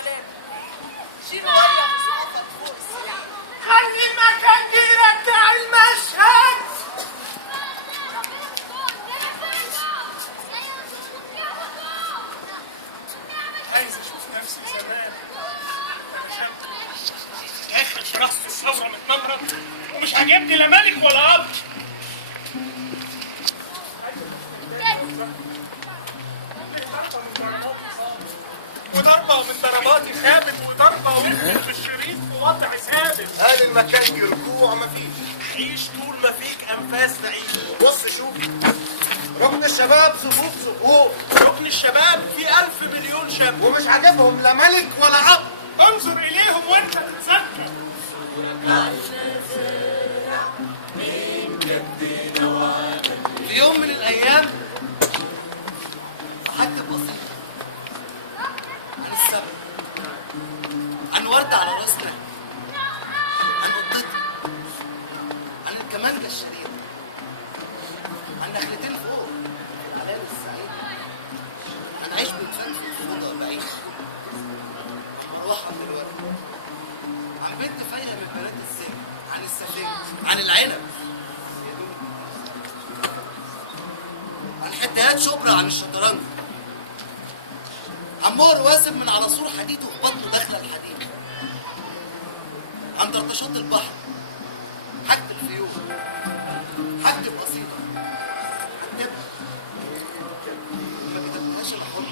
الملام. شيل ميه في سقفك فوق السلاح. خلي المكان يرجع المشهد. عايز اشوف نفسي زمان. اخر شخص الثوره متنمره ومش عاجبني لا ملك ولا اب. وضربه من ضرباتي خابت وضربه وقفت في الشريط في وضع ثابت. هل المكان في رجوع مفيش؟ عيش طول ما فيك انفاس تعيش. بص شوف ركن الشباب صفوف صفوف. ركن الشباب في 1000 مليون شاب ومش عاجبهم لا ملك ولا اب. انظر اليهم وانت تتذكر. في يوم من الايام حكي بسيط عن السبب، عن وردة على راسنا، عن قطتي، عن الكمانجة الشريرة، عن نخلتين فوق على السعيد، عن عيش بيتفن في الفوضى بعيد، عن مروحة من الورد، عن بنت فايقة من بنات السجن، عن السفنج، عن العنب، عن حديات شبرا، عن الشطرنج، عن مهر واسم من على سور حديد وفي بطنه داخله الحديد، عن درطشات البحر، حاجة الفيوم، حاجة القصيدة، التبع ما كتبناش الحب،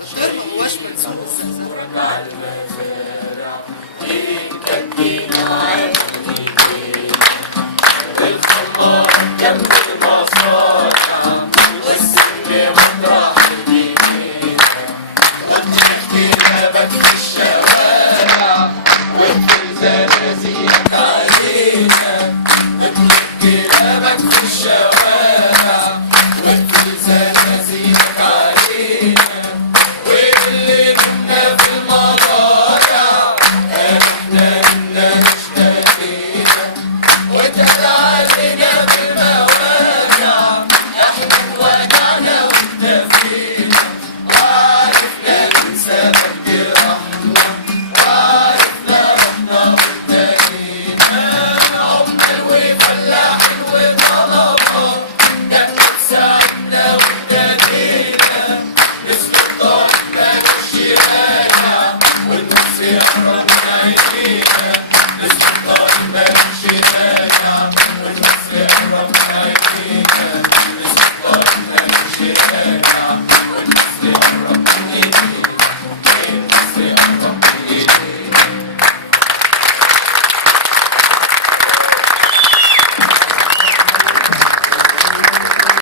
الطير ما هواش منسوب السلسلة.